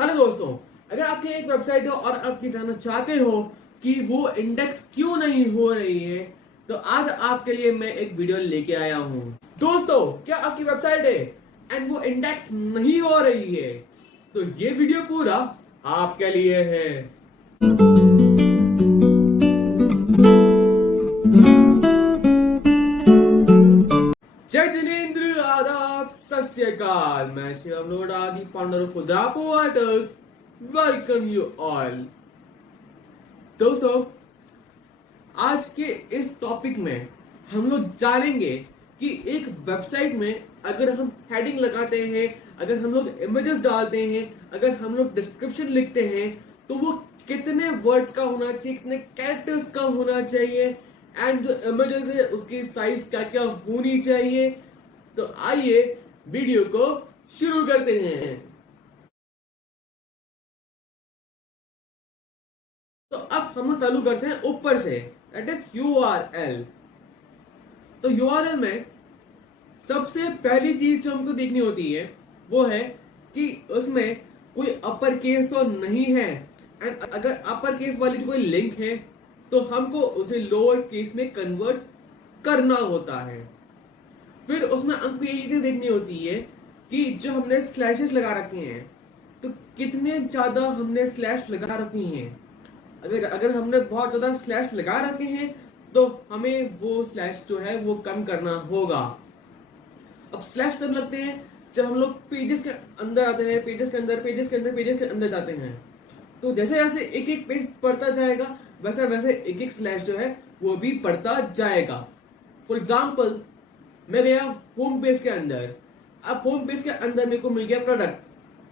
Hello दोस्तों, अगर आपकी एक वेबसाइट हो और आप ये जानना चाहते हो कि वो इंडेक्स क्यों नहीं हो रही है, तो आज आपके लिए मैं एक वीडियो लेके आया हूं। दोस्तों, क्या आपकी वेबसाइट है एंड वो इंडेक्स नहीं हो रही है, तो ये वीडियो पूरा आपके लिए है। जय जिनेंद्र, आदाब, सत श्री अकाल। मैं Shivam Lodha, the founder of खुदापो आर्टर्स, वेलकम यू ऑल। दोस्तों, आज के इस टॉपिक में हम लोग जानेंगे कि एक वेबसाइट में अगर हम हेडिंग लगाते हैं, अगर हम लोग इमेजेस डालते हैं, अगर हम लोग डिस्क्रिप्शन लिखते हैं, तो वो कितने वर्ड्स का होना चाहिए, कितने कैरेक्टर्स का होना चाहिए, एंड जो इमेजेस है उसकी साइज क्या क्या होनी चाहिए। तो आइए वीडियो को शुरू करते हैं। तो अब हम चालू करते हैं ऊपर से, दैट इज URL। तो URL में सबसे पहली चीज जो हमको देखनी होती है वो है कि उसमें कोई अपर केस तो नहीं है, एंड अगर अपर केस वाली जो कोई लिंक है तो हमको उसे लोअर केस में कन्वर्ट करना होता है। फिर उसमें हमको ये चीजें देखनी होती है कि जो हमने स्लैशेस लगा रखे हैं, तो कितने ज्यादा हमने स्लैश लगा रखी हैं। अगर अगर हमने बहुत ज्यादा स्लैश लगा रखे हैं तो हमें वो स्लैश जो है वो कम करना होगा। अब स्लैश तब लगते हैं जब हम लोग पेजेस के अंदर आते हैं, पेजेस के अंदर, पेजेस के अंदर, पेजेस के अंदर जाते हैं। तो जैसे जैसे एक एक पेज पढ़ता जाएगा, वैसे वैसे एक एक स्लैश जो है वो भी पढ़ता जाएगा। फॉर एग्जाम्पल, मैं गया होम पेज के अंदर। अब होम पेज के अंदर मेरे को मिल गया प्रोडक्ट,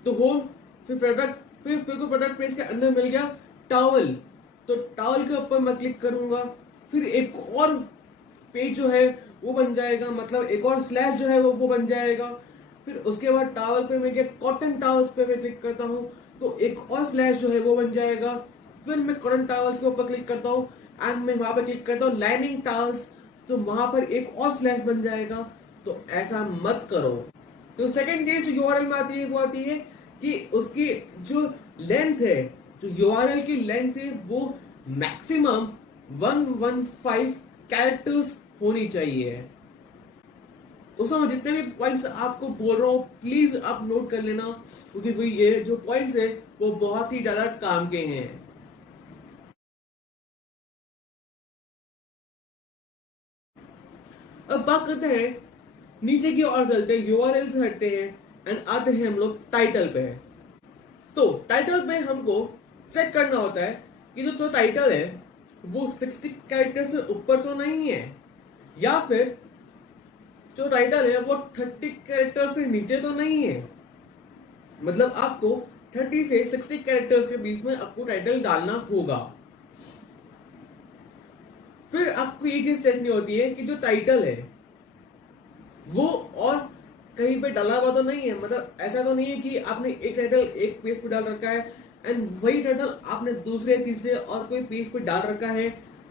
तो होम, फिर प्रोडक्ट, फिर को प्रोडक्ट पेज के अंदर मिल गया टॉवल, तो टॉवल के ऊपर मैं क्लिक करूंगा, फिर एक और पेज जो है वो बन जाएगा, मतलब एक और स्लैश जो है वो बन जाएगा। फिर उसके बाद टॉवल पे मैं कॉटन टॉवल्स पे मैं क्लिक करता हूँ, तो एक और स्लैश जो है वो बन जाएगा। फिर मैं कॉटन टॉवल्स के ऊपर क्लिक करता हूँ एंड मैं वहां पर क्लिक करता हूँ लाइनिंग टॉवल्स, तो वहां पर एक और स्लैश बन जाएगा। तो ऐसा मत करो। तो सेकंड चीज जो यूआरएल में आती है वो आती है कि उसकी जो लेंथ है, जो यूआरएल की लेंथ है वो मैक्सिमम 115 कैरेक्टर्स होनी चाहिए। उसमें मैं जितने भी पॉइंट्स आपको बोल रहा हूँ प्लीज आप नोट कर लेना, क्योंकि वो ये जो पॉइंट्स है वो बहुत ही ज्यादा काम के हैं। अब बात करते हैं, नीचे की ओर चलते हैं, यूआरएल से हटते हैं एंड आते हैं हम लोग टाइटल पे। तो टाइटल पे हमको चेक करना होता है कि जो टाइटल है वो 60 कैरेक्टर से ऊपर तो नहीं है, या फिर जो टाइटल है वो 30 कैरेक्टर से नीचे तो नहीं है। मतलब आपको 30 से 60 कैरेक्टर्स के बीच में आपको टाइटल डालना होगा। फिर आपको ये चीज देखनी होती है कि जो टाइटल है वो और कहीं पे डाला हुआ तो नहीं है, मतलब ऐसा तो नहीं है कि आपने एक टाइटल एक पेज पे डाल रखा है एंड वही टाइटल आपने दूसरे तीसरे और कोई पेज पे डाल रखा है।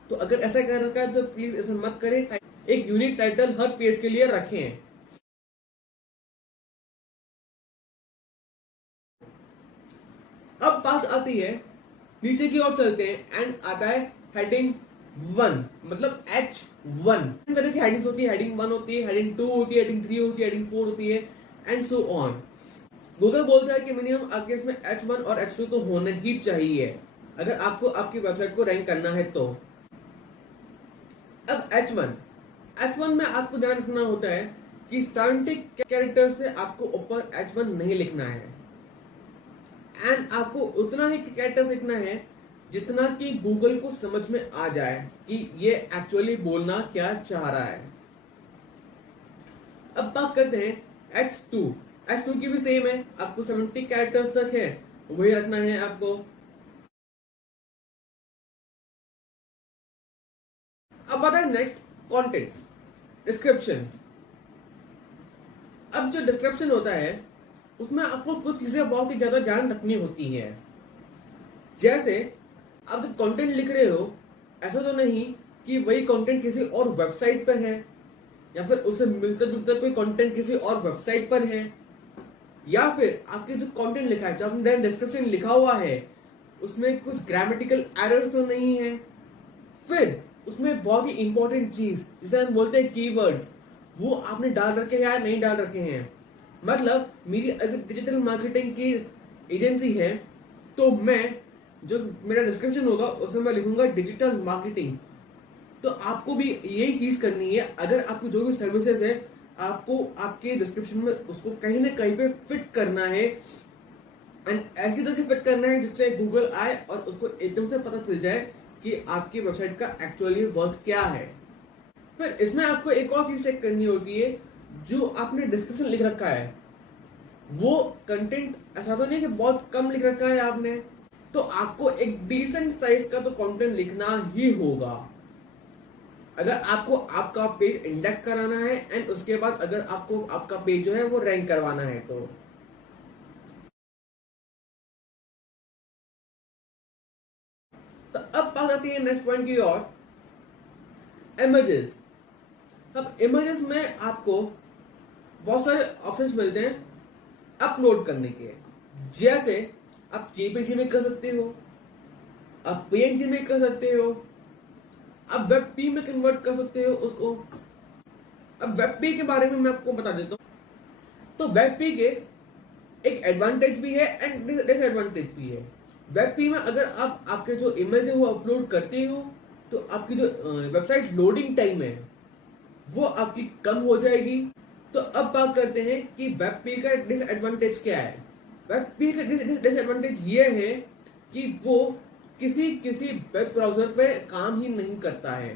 तो अगर ऐसा कर रखा है तो प्लीज ऐसा मत करें, एक यूनिक टाइटल हर पेज के लिए रखें। अब बात आती है, नीचे की ओर चलते हैं एंड आता है हेडिंग 1, मतलब H1। तरह की हेडिंग्स होती है, हेडिंग 1 होती है, हेडिंग 2 होती है, हेडिंग 3 होती है, हेडिंग 4 होती है, एंड सो ऑन। गूगल बोलता है कि मिनिमम आपके इसमें H1 और H2 तो होना ही चाहिए अगर आपको आपकी वेबसाइट को रैंक करना है तो। अब H1 में आपको ध्यान रखना होता है कि 70 कैरेक्टर से आपको ऊपर H1 नहीं लिखना है, एंड आपको उतना ही कैरेक्टर्स लिखना है जितना कि गूगल को समझ में आ जाए कि ये एक्चुअली बोलना क्या चाह रहा है। अब बात करते हैं H2 की भी सेम है, आपको 70 कैरेक्टर्स तक है वही रखना है आपको। अब आता है नेक्स्ट, कंटेंट, डिस्क्रिप्शन। अब जो डिस्क्रिप्शन होता है उसमें आपको कुछ चीजें बहुत ही ज्यादा ध्यान रखनी होती है। जैसे आप जो कंटेंट लिख रहे हो, ऐसा तो नहीं कि वही कंटेंट किसी और वेबसाइट पर है या फिर उससे मिलता जुलता कोई कंटेंट किसी और वेबसाइट पर है। या फिर आपके जो कंटेंट लिखा है, जो आपने डिस्क्रिप्शन लिखा हुआ है, उसमें कुछ ग्रामेटिकल एरर्स तो नहीं है। फिर उसमें बहुत ही इंपॉर्टेंट चीज जिसे हम बोलते हैं कीवर्ड्स, वो आपने डाल रखे हैं या नहीं डाल रखे हैं। मतलब मेरी अगर डिजिटल मार्केटिंग की एजेंसी है तो मैं जो मेरा डिस्क्रिप्शन होगा उसमें मैं लिखूंगा डिजिटल मार्केटिंग। तो आपको भी यही चीज करनी है। अगर आपकी जो भी सर्विसेज है, आपको आपके डिस्क्रिप्शन में उसको कहीं ना कहीं पे फिट करना है, एंड ऐसी तरह फिट करना है जिससे गूगल आए और उसको एकदम से पता चल जाए कि आपकी वेबसाइट का एक्चुअली वर्क क्या है। फिर इसमें आपको एक और चीज चेक करनी होती है, जो आपने डिस्क्रिप्शन लिख रखा है वो कंटेंट ऐसा तो नहीं कि बहुत कम लिख रखा है आपने, तो आपको एक डिसेंट साइज का तो कंटेंट लिखना ही होगा अगर आपको आपका पेज इंडेक्स कराना है, एंड उसके बाद अगर आपको आपका पेज जो है वो रैंक करवाना है। तो अब बात आती है नेक्स्ट पॉइंट की ओर, इमेजेस। अब इमेजेस में आपको बहुत सारे ऑप्शंस मिलते हैं अपलोड करने के। जैसे आप जेपीजी में कर सकते हो, आप पीएनजी में कर सकते हो, आप वेब पी में कन्वर्ट कर सकते हो उसको। अब वेब पी के बारे में मैं आपको बता देता हूं। तो वेब पी के एक एडवांटेज भी है एंड डिसएडवांटेज भी है। वेब पी में अगर आप आपके जो इमेज है वो अपलोड करते हो तो आपकी जो वेबसाइट लोडिंग टाइम है वो आपकी कम हो जाएगी। तो अब बात करते हैं कि वेब पी का डिसएडवांटेज क्या है। वेब पी का डिसएडवांटेज ये है कि वो किसी वेब ब्राउजर पे काम ही नहीं करता है।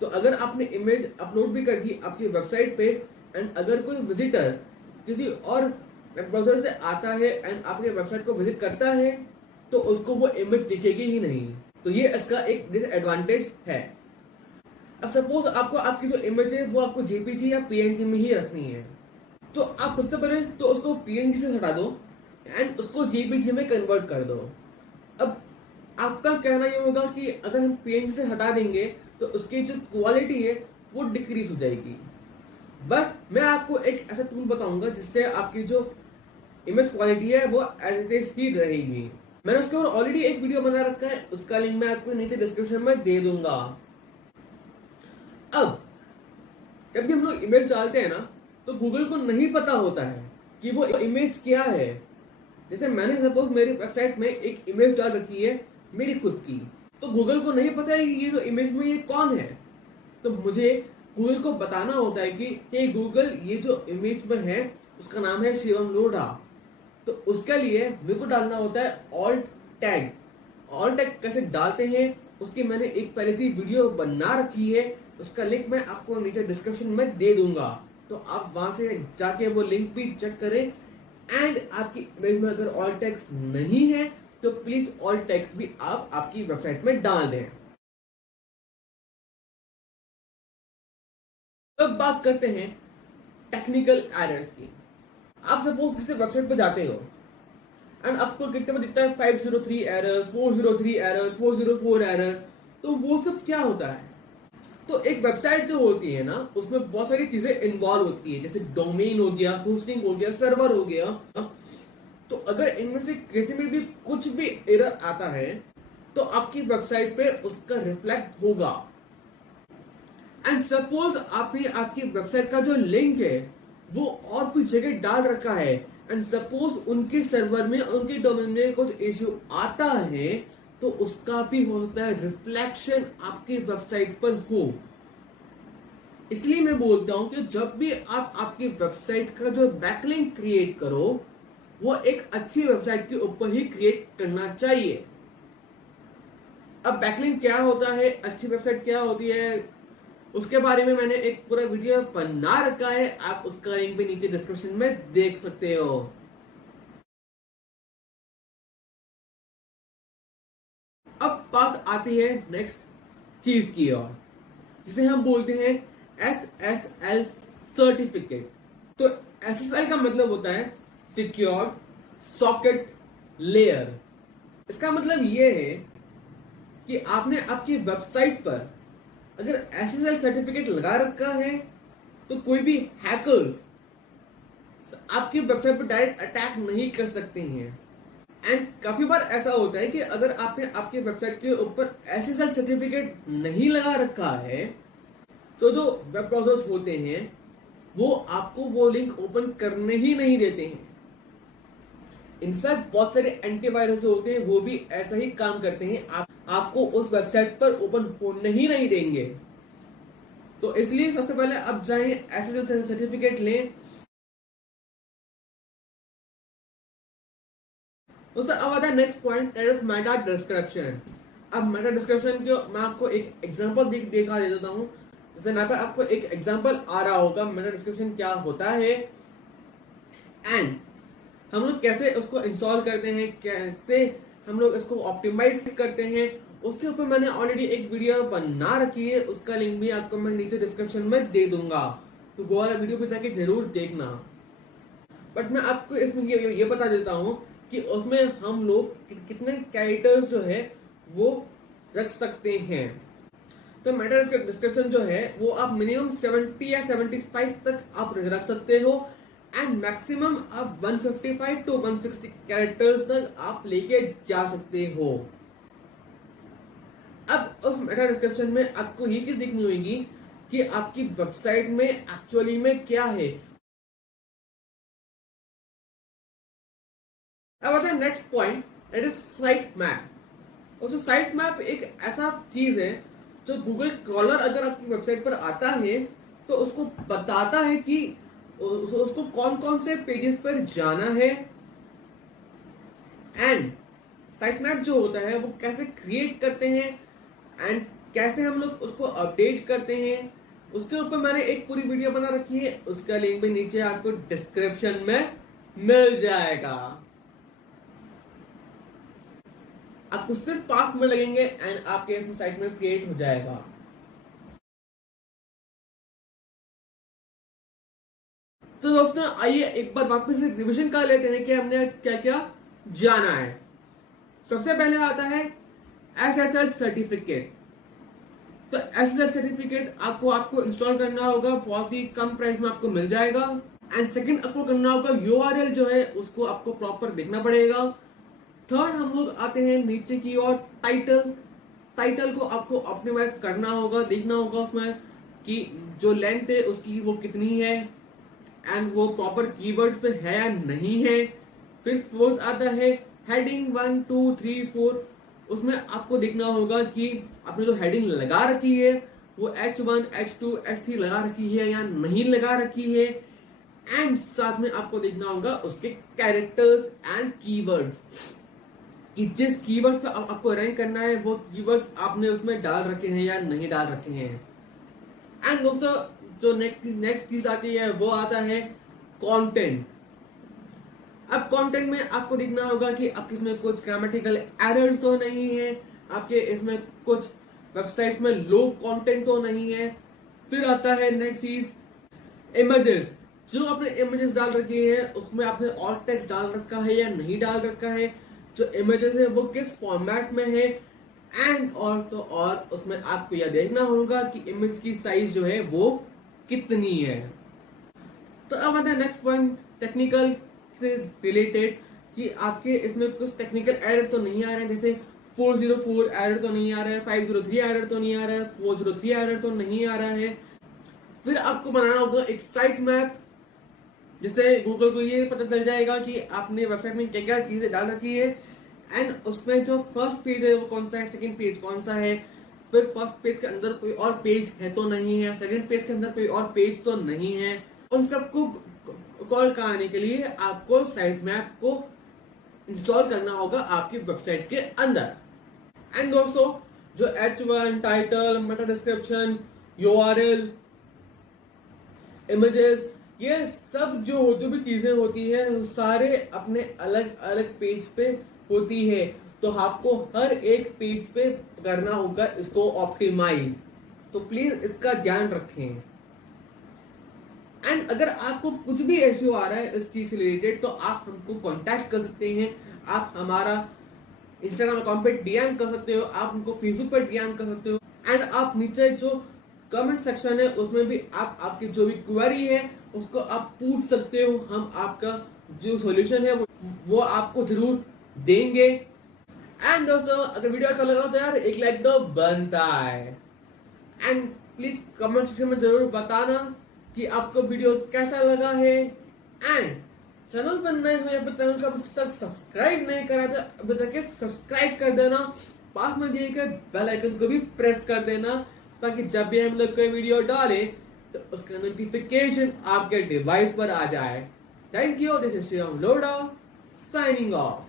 तो अगर आपने इमेज अपलोड भी कर दी आपकी वेबसाइट पे, एंड अगर कोई विजिटर किसी और वेब ब्राउजर से आता है एंड आपकी वेबसाइट को विजिट करता है तो उसको वो इमेज दिखेगी ही नहीं। तो ये इसका एक डिसएडवांटेज है। अब सपोज आपको आपकी जो इमेज है वो आपको जेपीजी या पीएनजी में ही रखनी है, तो आप सबसे पहले तो उसको पीएनजी से हटा दो एंड उसको जेपीजी में कन्वर्ट कर दो। अब आपका कहना ये होगा कि अगर हम पीएनजी से हटा देंगे तो उसकी जो क्वालिटी है वो डिक्रीज हो जाएगी, बट मैं आपको एक ऐसा टूल बताऊंगा जिससे आपकी जो इमेज क्वालिटी है वो एज इट इज ही रहेगी। मैंने उसके ऊपर ऑलरेडी एक वीडियो बना रखा है, उसका लिंक मैं आपको नीचे डिस्क्रिप्शन में दे दूंगा। अब जब भी हम लोग इमेज डालते हैं ना तो गूगल को नहीं पता होता है कि वो इमेज क्या है। जैसे मैंने सपोज मेरी वेबसाइट में एक इमेज डाल रखी है मेरी खुद की, तो गूगल को नहीं पता है कि ये जो इमेज में ये कौन है। तो मुझे गूगल को बताना होता है कि हे गूगल, ये जो इमेज में है उसका नाम है शिवम लोढ़ा। तो उसके लिए मेरे को डालना होता है ऑल्ट टैग। ऑल्ट टैग कैसे डालते हैं उसकी मैंने एक पहले से वीडियो बना रखी है, उसका लिंक मैं आपको नीचे डिस्क्रिप्शन में दे दूंगा, तो आप वहां से जाके वो लिंक भी चेक करें। एंड आपकी इमेज में अगर ऑल्ट टैग्स नहीं है तो प्लीज ऑल्ट टैग्स भी आप आपकी वेबसाइट में डाल दें। अब बात करते हैं टेक्निकल एरर्स की। आप सपोज किसी वेबसाइट पर जाते हो एंड आपको कितने में दिखता है 503 एरर, 403 एरर, 404 एरर। तो वो सब क्या होता है? तो एक वेबसाइट जो होती है ना उसमें बहुत सारी चीजें इन्वॉल्व होती है, जैसे डोमेन हो गया, होस्टिंग हो गया, सर्वर हो गया। तो अगर इनमें से किसी में भी कुछ भी एरर आता है तो आपकी वेबसाइट पे उसका रिफ्लेक्ट होगा। एंड सपोज आपने आपकी वेबसाइट का जो लिंक है वो और कुछ जगह डाल रखा है, एंड सपोज उनके सर्वर में, उनके डोमेन में कुछ इश्यू आता है तो उसका भी हो सकता है रिफ्लेक्शन आपकी वेबसाइट पर हो। इसलिए मैं बोलता हूं कि जब भी आप आपकी वेबसाइट का जो बैकलिंक क्रिएट करो वो एक अच्छी वेबसाइट के ऊपर ही क्रिएट करना चाहिए। अब बैकलिंक क्या होता है, अच्छी वेबसाइट क्या होती है, उसके बारे में मैंने एक पूरा वीडियो बना रखा है, आप उसका लिंक भी नीचे डिस्क्रिप्शन में देख सकते हो। अब बात आती है नेक्स्ट चीज की ओर, जिसे हम बोलते हैं SSL सर्टिफिकेट। तो SSL का मतलब होता है सिक्योर सॉकेट लेयर। इसका मतलब यह है कि आपने आपकी वेबसाइट पर अगर SSL सर्टिफिकेट लगा रखा है तो कोई भी हैकर्स आपकी वेबसाइट पर डायरेक्ट अटैक नहीं कर सकते हैं। एंड काफी बार ऐसा होता है कि अगर आपने आपके वेबसाइट के ऊपर SSL सर्टिफिकेट नहीं लगा रखा है, तो जो वेब ब्राउजर्स होते हैं वो आपको वो लिंक ओपन करने ही नहीं देते हैं। इनफैक्ट बहुत सारे एंटीवायरस होते हैं वो भी ऐसा ही काम करते हैं, आपको उस वेबसाइट पर ओपन होने ही नहीं देंगे। तो इसलिए सबसे पहले आप जाएं, SSL सर्टिफिकेट लें। दोस्तों अब आता है next point, that is Meta description. अब मेटा डिस्क्रिप्शन को मैं आपको एक एग्जांपल दिखा देता हूँ। जैसे यहाँ पे आपको एक एग्जांपल आ रहा होगा मेटा डिस्क्रिप्शन क्या होता है एंड हम लोग कैसे उसको इंस्टॉल करते हैं, कैसे हम लोग इसको ऑप्टिमाइज करते हैं, उसके ऊपर मैंने ऑलरेडी एक वीडियो बना रखी है। उसका लिंक भी आपको मैं नीचे डिस्क्रिप्शन में दे दूंगा, तो वो वाला वीडियो पे जाके जरूर देखना। बट मैं आपको इसमें ये बता देता हूँ कि उसमें हम लोग कितने कैरेक्टर्स जो है वो रख सकते हैं। तो मेटा डिस्क्रिप्शन जो है वो आप मिनिमम 70 या 75 तक आप रख सकते हो एंड मैक्सिमम आप 155 टू 160 कैरेक्टर्स तक आप लेके जा सकते हो। अब उस मेटा डिस्क्रिप्शन में आपको ये चीज देखनी होगी कि आपकी वेबसाइट में एक्चुअली में क्या है। अब आता है next point, that is site map. उसको साइट मैप एक ऐसा चीज है जो गूगल क्रॉलर अगर आपकी वेबसाइट पर आता है तो उसको बताता है कि उसको कौन कौन से पेजेस पर जाना है एंड साइट मैप जो होता है वो कैसे क्रिएट करते हैं एंड कैसे हम लोग उसको अपडेट करते हैं। उसके ऊपर मैंने एक पूरी वीडियो बना रखी है, उसका लिंक भी नीचे आपको डिस्क्रिप्शन में मिल जाएगा। आपको सिर्फ 5 मिनट लगेंगे एंड आपके साइट में क्रिएट हो जाएगा। तो दोस्तों आइए एक बार वापस से रिवीजन कर लेते हैं कि हमने क्या क्या जाना है। सबसे पहले आता है SSL सर्टिफिकेट। तो SSL सर्टिफिकेट आपको इंस्टॉल करना होगा, बहुत ही कम प्राइस में आपको मिल जाएगा। एंड सेकंड आपको करना होगा URL जो है उसको आपको प्रॉपर देखना पड़ेगा। थर्ड हम लोग आते हैं नीचे की ओर टाइटल को आपको ऑप्टिमाइज करना होगा, देखना होगा उसमें कि जो लेंथ है उसकी वो कितनी है एंड वो प्रॉपर कीवर्ड्स पे है या नहीं है। फिर फोर्थ आता है हेडिंग 1 2 3 4। उसमें आपको देखना होगा कि आपने जो हेडिंग लगा रखी है वो H1 H2 H3 लगा रखी है या नहीं लगा रखी है एंड साथ में आपको देखना होगा उसके कैरेक्टर्स एंड कीवर्ड्स कि जिस कीवर्ड्स पे आपको रैंक करना है वो कीवर्ड्स आपने उसमें डाल रखे हैं या नहीं डाल रखे हैं। एंड दोस्तों जो नेक्स्ट चीज आती है वो आता है कंटेंट। अब कंटेंट में आपको देखना होगा कि आपके इसमें कुछ ग्रामेटिकल एरर्स तो नहीं है, आपके इसमें कुछ वेबसाइट्स में लो कंटेंट तो नहीं है। फिर आता है नेक्स्ट चीज इमेजेस। जो आपने इमेजेस डाल रखी है उसमें आपने और टेक्स्ट डाल रखा है या नहीं डाल रखा है, जो इमेजेस है वो किस फॉर्मेट में है एंड और उसमें आपको यह देखना होगा कि इमेज की साइज जो है वो कितनी है। तो अब आता है नेक्स्ट पॉइंट टेक्निकल से रिलेटेड कि आपके इसमें कुछ टेक्निकल एरर तो नहीं आ रहे हैं, जैसे 404 एरर तो नहीं आ रहा है, 503 एरर तो नहीं आ रहा है, 403 एरर तो नहीं आ रहा है। फिर आपको बनाना होगा एक साइट मैप, जिससे गूगल को ये पता चल जाएगा कि आपने वेबसाइट में क्या क्या चीजें डाल रखी है एंड उसमें जो फर्स्ट पेज है वो कौन सा है, सेकंड पेज कौन सा है, फिर फर्स्ट पेज के अंदर कोई और पेज है तो नहीं है, सेकंड पेज के अंदर कोई और पेज तो नहीं है। उन सबको कॉल कराने के लिए आपको साइट मैप को इंस्टॉल करना होगा आपकी वेबसाइट के अंदर। एंड दोस्तों जो H1 title, Meta description, URL, images, ये सब जो भी चीजें होती है वो सारे अपने अलग अलग पेज पे होती है, तो आपको हर एक पेज पे करना होगा इसको ऑप्टिमाइज। तो प्लीज इसका ध्यान रखें। एंड अगर आपको कुछ भी इश्यू आ रहा है इस चीज से रिलेटेड तो आप हमको कांटेक्ट कर सकते हैं। आप हमारा इंस्टाग्राम अकाउंट पे DM कर सकते हो, आप हमको फेसबुक पर DM कर सकते हो एंड आप नीचे जो कमेंट सेक्शन है उसमें भी आप आपकी जो भी क्वेरी है उसको आप पूछ सकते हो, हम आपका जो सॉल्यूशन है वो आपको जरूर देंगे। एंड दोस्तों अगर वीडियो अच्छा लगा तो यार एक लाइक तो बनता है। एंड प्लीज कमेंट सेक्शन में जरूर बताना कि आपको वीडियो कैसा लगा है। एंड चैनल पर नए हो या फिर चैनल का अभी तक सब्सक्राइब नहीं करा तो अभी तक सब्सक्राइब कर देना, पास में दिए गए बेल आइकन को भी प्रेस कर देना, ताकि जब भी हम लोग कोई वीडियो डाले तो उसका नोटिफिकेशन आपके डिवाइस पर आ जाए। Thank you, this is Shivam Lodha signing off.